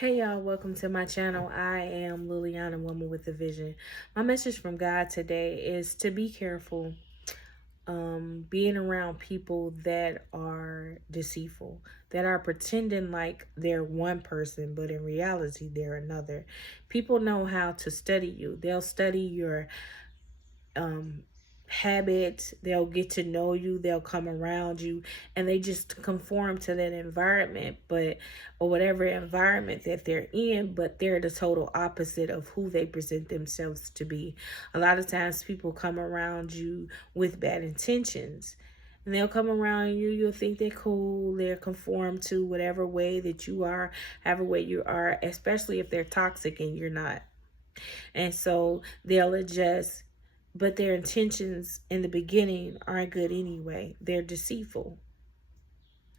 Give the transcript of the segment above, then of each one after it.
Hey y'all, welcome to my channel. I am Liliana, Woman with a Vision. My message from God today is to be careful being around people that are deceitful, that are pretending like they're one person, but in reality they're another. People know how to study you. They'll study your um habits. They'll get to know you, they'll come around you, and they just conform to that environment, but or whatever environment that they're in, but they're the total opposite of who they present themselves to be. A lot of times people come around you with bad intentions, and they'll come around you, you'll think they're cool, they're conform to whatever way that you are, however way you are, especially if they're toxic and you're not. And so they'll adjust, but their intentions in the beginning aren't good anyway. They're deceitful.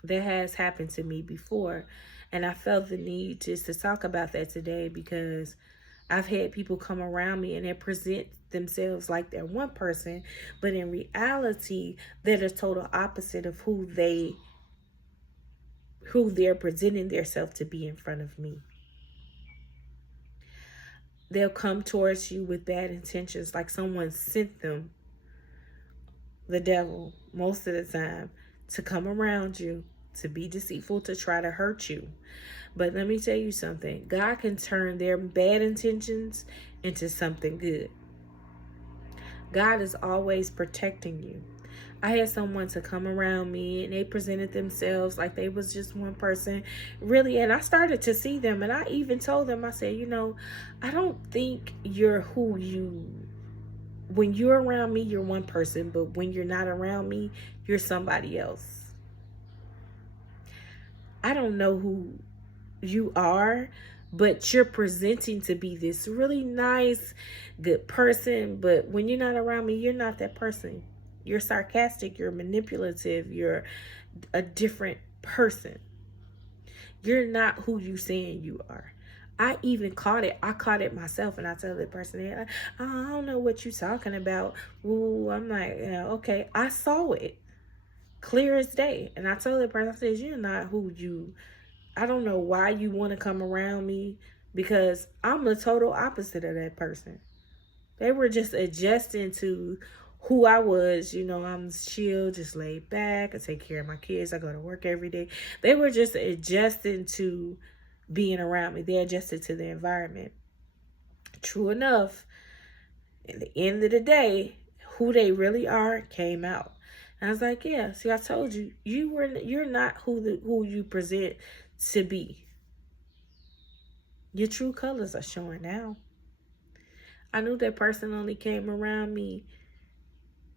That has happened to me before. And I felt the need just to talk about that today because I've had people come around me and they present themselves like they're one person, but in reality, they're the total opposite of who they're presenting themselves to be in front of me. They'll come towards you with bad intentions, like someone sent them, the devil, most of the time, to come around you, to be deceitful, to try to hurt you. But let me tell you something. God can turn their bad intentions into something good. God is always protecting you. I had someone to come around me and they presented themselves like they was just one person, really. And I started to see them, and I even told them, I said, I don't think you're who when you're around me, you're one person, but when you're not around me, you're somebody else. I don't know who you are, but you're presenting to be this really nice, good person. But when you're not around me, you're not that person. You're sarcastic, you're manipulative, you're a different person. You're not who you saying you are. I even caught it. I caught it myself, and I tell the person, I don't know what you're talking about. Ooh, I'm like, okay. I saw it clear as day, and I told the person, I said, you're not who you. I don't know why you want to come around me because I'm the total opposite of that person. They were just adjusting to who I was. I'm chill, just laid back. I take care of my kids. I go to work every day. They were just adjusting to being around me. They adjusted to the environment. True enough, at the end of the day, who they really are came out. And I was like, yeah, see, I told you, you're not who you present to be. Your true colors are showing now. I knew that person only came around me,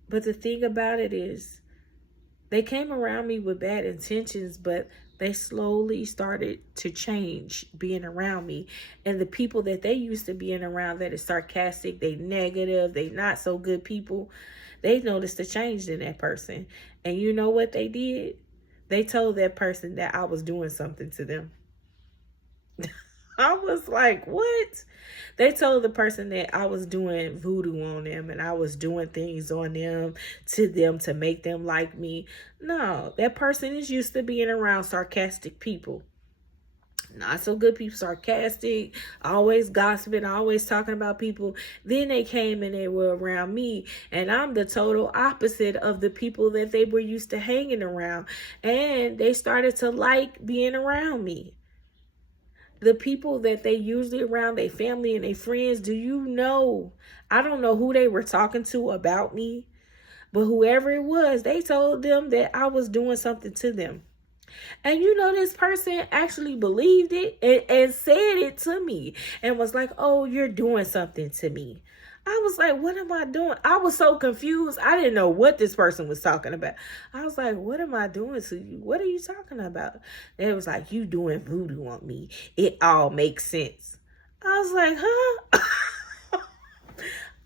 but the thing about it is, they came around me with bad intentions, but they slowly started to change being around me. And the people that they used to being around that is sarcastic, they negative, they not so good people, they noticed a change in that person. And you know what they did? They told that person that I was doing something to them. I was like, what? They told the person that I was doing voodoo on them and I was doing things on them to make them like me. No, that person is used to being around sarcastic people. Not so good people, sarcastic, always gossiping, always talking about people. Then they came and they were around me, and I'm the total opposite of the people that they were used to hanging around. And they started to like being around me. The people that they usually around, their family and their friends, do you know? I don't know who they were talking to about me, but whoever it was, they told them that I was doing something to them. And this person actually believed it and said it to me and was like, oh, you're doing something to me. I was like, what am I doing? I was so confused. I didn't know what this person was talking about. I was like, what am I doing to you? What are you talking about? They was like, you doing voodoo on me. It all makes sense. I was like, huh?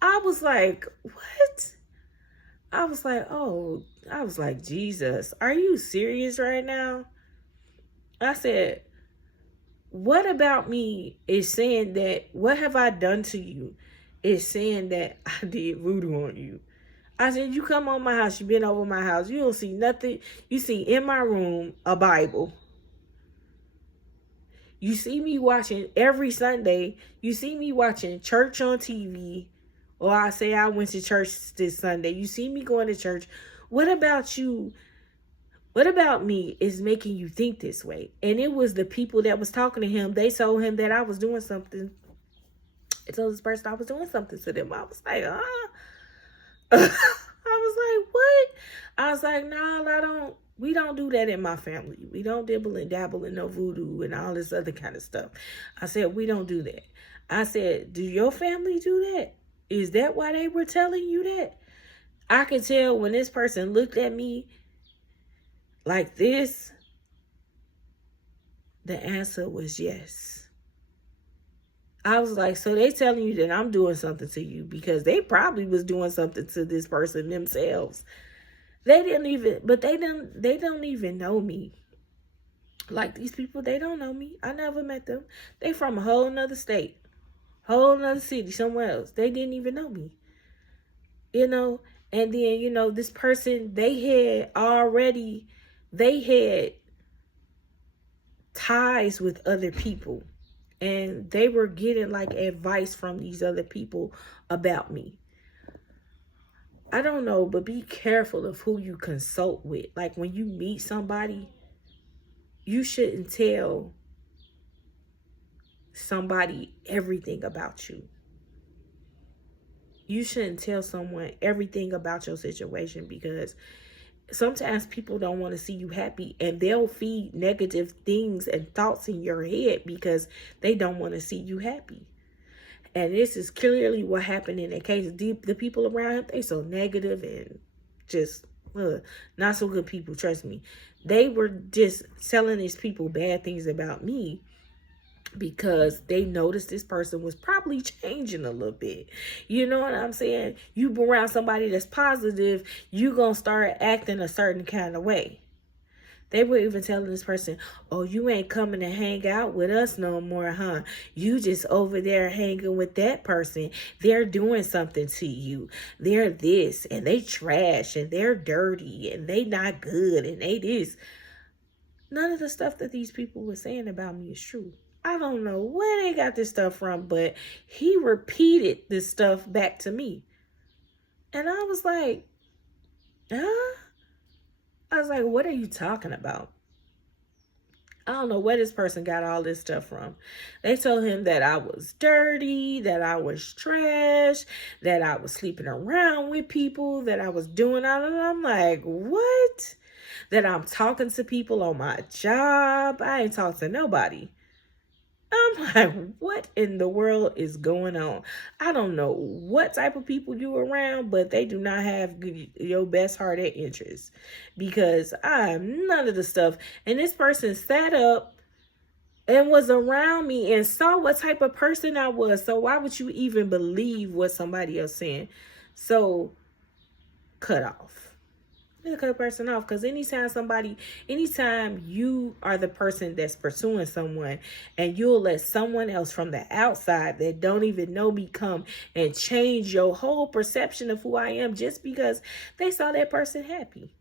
I was like, what? I was like, Jesus, are you serious right now? I said, what about me is saying that, what have I done to you? Is saying that I did voodoo on you. I said, you come on my house, you been over my house, you don't see nothing. You see in my room a Bible. You see me watching every Sunday. You see me watching church on TV. Or I say I went to church this Sunday. You see me going to church. What about you? What about me is making you think this way? And it was the people that was talking to him. They told him that I was doing something. I told this person I was doing something to them. I was like, I was like, what? I was like, no, we don't do that in my family. We don't dibble and dabble in no voodoo and all this other kind of stuff. I said, we don't do that. I said, do your family do that? Is that why they were telling you that? I could tell when this person looked at me like this, the answer was yes. I was like, so they telling you that I'm doing something to you, because they probably was doing something to this person themselves. They don't even know me. Like, these people, they don't know me. I never met them. They from a whole nother state, whole nother city, somewhere else. They didn't even know me. You know, and then, you know, this person, they had ties with other people. And they were getting like advice from these other people about me. I don't know, but be careful of who you consult with. Like, when you meet somebody, you shouldn't tell somebody everything about you. You shouldn't tell someone everything about your situation, because sometimes people don't want to see you happy, and they'll feed negative things and thoughts in your head because they don't want to see you happy. And this is clearly what happened in that case. The people around him, they so negative and just not so good people, trust me. They were just telling these people bad things about me because they noticed this person was probably changing a little bit. You know what I'm saying? You be around somebody that's positive, you gonna start acting a certain kind of way. They were even telling this person, oh, you ain't coming to hang out with us no more, huh? You just over there hanging with that person. They're doing something to you. They're this, and they trash, and they're dirty, and they not good, and they this. None of the stuff that these people were saying about me is true. I don't know where they got this stuff from, but he repeated this stuff back to me. And I was like, huh? I was like, what are you talking about? I don't know where this person got all this stuff from. They told him that I was dirty, that I was trash, that I was sleeping around with people, that I was doing all of that. I'm like, what? That I'm talking to people on my job. I ain't talking to nobody. I'm like, what in the world is going on? I don't know what type of people you around, but they do not have your best heart at interest, because I'm none of the stuff. And this person sat up and was around me and saw what type of person I was. So why would you even believe what somebody else saying? So cut off. Cut a person off, because anytime you are the person that's pursuing someone and you'll let someone else from the outside that don't even know me come and change your whole perception of who I am just because they saw that person happy.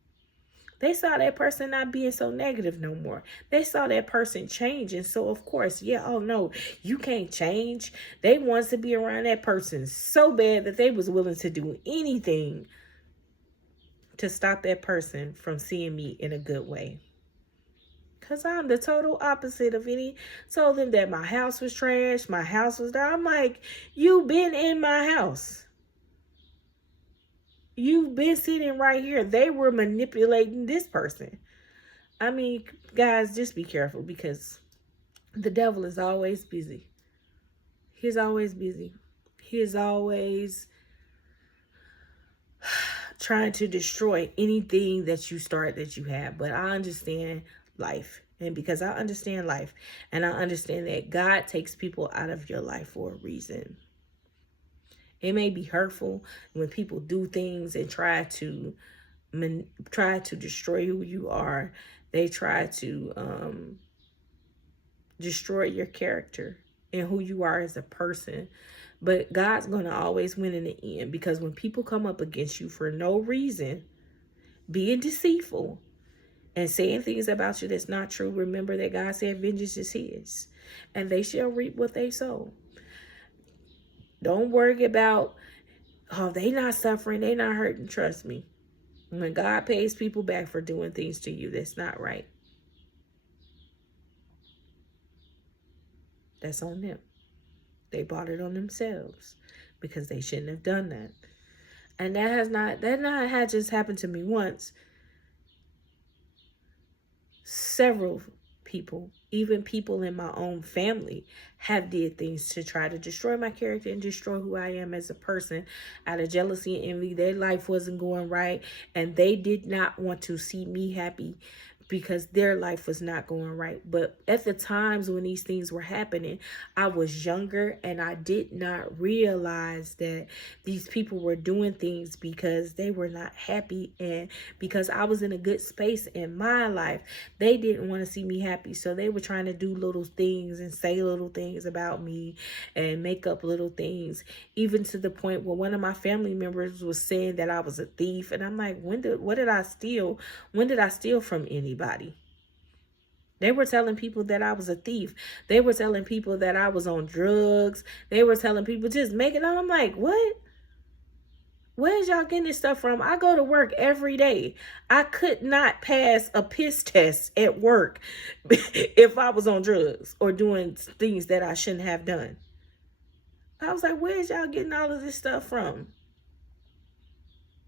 They saw that person not being so negative no more. They saw that person changing. So of course, oh no, you can't change. They wanted to be around that person so bad that they was willing to do anything to stop that person from seeing me in a good way. Because I'm the total opposite of any. Told them that my house was trash, my house was there. I'm like, you've been in my house. You've been sitting right here. They were manipulating this person. I mean, guys, just be careful, because the devil is always busy. He's always busy. He is always trying to destroy anything that you start, that you have. But I understand life. And because I understand life, and I understand that God takes people out of your life for a reason. It may be hurtful when people do things and try to destroy who you are. They try to destroy your character and who you are as a person. But God's going to always win in the end, because when people come up against you for no reason, being deceitful and saying things about you that's not true, remember that God said vengeance is his. and they shall reap what they sow. Don't worry about, oh, they not suffering, they not hurting. Trust me. When God pays people back for doing things to you, that's not right. That's on them. They bought it on themselves because they shouldn't have done that. And that had just happened to me once. Several people, even people in my own family, have did things to try to destroy my character and destroy who I am as a person out of jealousy and envy. Their life wasn't going right, and they did not want to see me happy because their life was not going right. But at the times when these things were happening, I was younger and I did not realize that these people were doing things because they were not happy, and because I was in a good space in my life, they didn't want to see me happy. So they were trying to do little things and say little things about me and make up little things, even to the point where one of my family members was saying that I was a thief. And I'm like, what did I steal? When did I steal from anybody? They were telling people that I was a thief. They were telling people that I was on drugs. They were telling people, just making up. I'm like, what? Where's y'all getting this stuff from? I go to work every day. I could not pass a piss test at work if I was on drugs or doing things that I shouldn't have done. I was like, where's y'all getting all of this stuff from?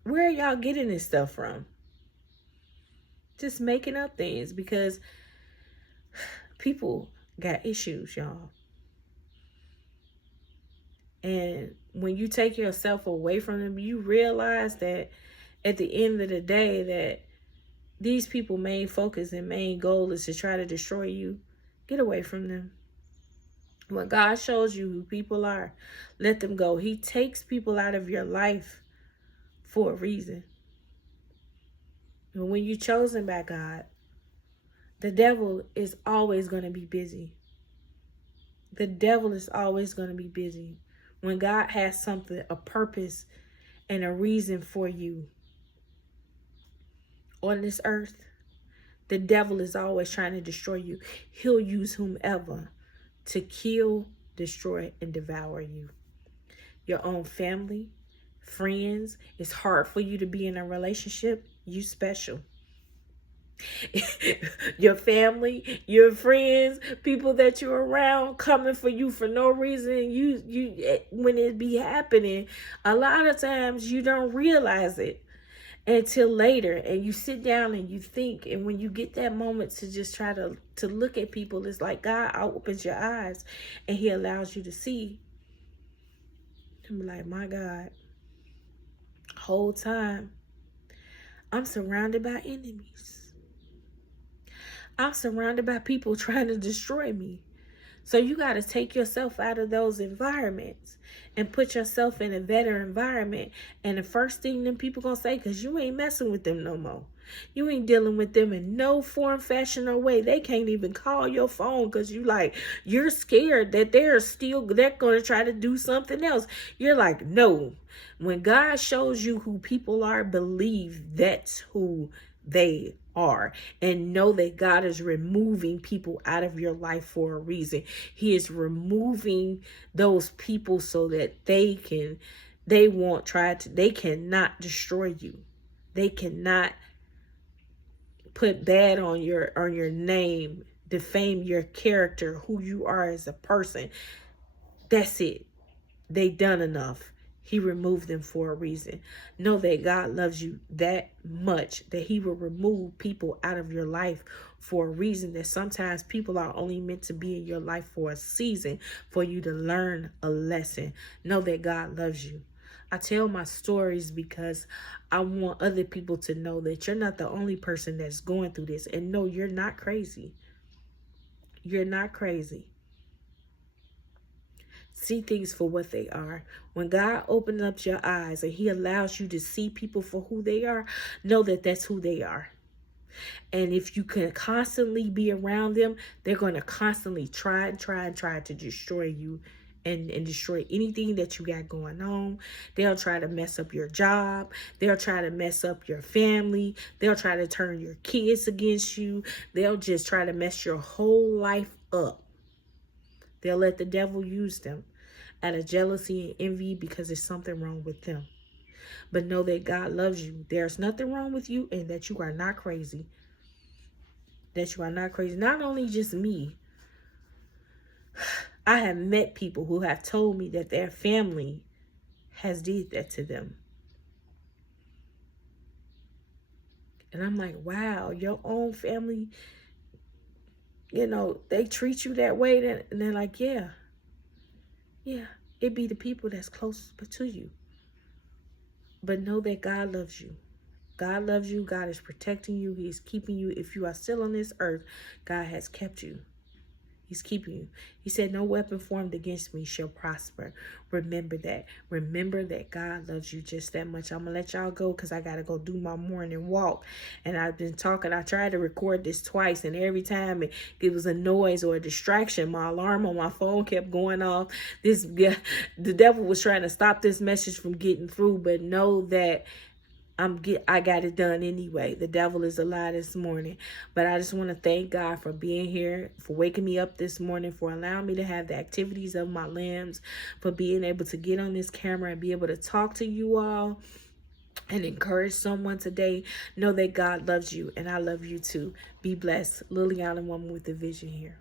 Where are y'all getting this stuff from? Just making up things because people got issues, y'all. And when you take yourself away from them, you realize that at the end of the day that these people's main focus and main goal is to try to destroy you. Get away from them. When God shows you who people are, let them go. He takes people out of your life for a reason. And when you're chosen by God, the devil is always going to be busy. The devil is always going to be busy. When God has something, a purpose and a reason for you on this earth, the devil is always trying to destroy you. He'll use whomever to kill, destroy, and devour you. Your own family, friends. It's hard for you to be in a relationship. You special. Your family, your friends, people that you're around coming for you for no reason. You when it be happening, a lot of times you don't realize it until later, and you sit down and you think, and when you get that moment to just try to look at people, it's like God opens your eyes and he allows you to see. I'm like, my God, whole time I'm surrounded by enemies. I'm surrounded by people trying to destroy me. So you got to take yourself out of those environments and put yourself in a better environment. And the first thing them people going to say, because you ain't messing with them no more. You ain't dealing with them in no form, fashion, or way. They can't even call your phone because you're scared that they're going to try to do something else. You're like, no. When God shows you who people are, believe that's who they are, and know that God is removing people out of your life for a reason. He is removing those people so that they cannot destroy you. They cannot put bad on your name, defame your character, who you are as a person. That's it. They done enough. He removed them for a reason. Know that God loves you that much that he will remove people out of your life for a reason, that sometimes people are only meant to be in your life for a season for you to learn a lesson. Know that God loves you. I tell my stories because I want other people to know that you're not the only person that's going through this. And no, you're not crazy. You're not crazy. See things for what they are. When God opens up your eyes and he allows you to see people for who they are, know that that's who they are. And if you can constantly be around them, they're going to constantly try to destroy you and destroy anything that you got going on. They'll try to mess up your job. They'll try to mess up your family. They'll try to turn your kids against you. They'll just try to mess your whole life up. They'll let the devil use them out of jealousy and envy because there's something wrong with them. But know that God loves you. There's nothing wrong with you, and that you are not crazy. That you are not crazy. Not only just me. I have met people who have told me that their family has did that to them. And I'm like, wow, your own family, they treat you that way. And they're like, yeah, it be the people that's closest to you. But know that God loves you. God loves you. God is protecting you. He is keeping you. If you are still on this earth, God has kept you. He's keeping you. He said, no weapon formed against me shall prosper. Remember that. Remember that God loves you just that much. I'm going to let y'all go because I got to go do my morning walk. And I've been talking. I tried to record this twice. And every time it was a noise or a distraction, my alarm on my phone kept going off. The devil was trying to stop this message from getting through. But know that I got it done anyway. The devil is a lie this morning. But I just want to thank God for being here, for waking me up this morning, for allowing me to have the activities of my limbs, for being able to get on this camera and be able to talk to you all and encourage someone today. Know that God loves you and I love you too. Be blessed. Lily Allen, woman with the vision here.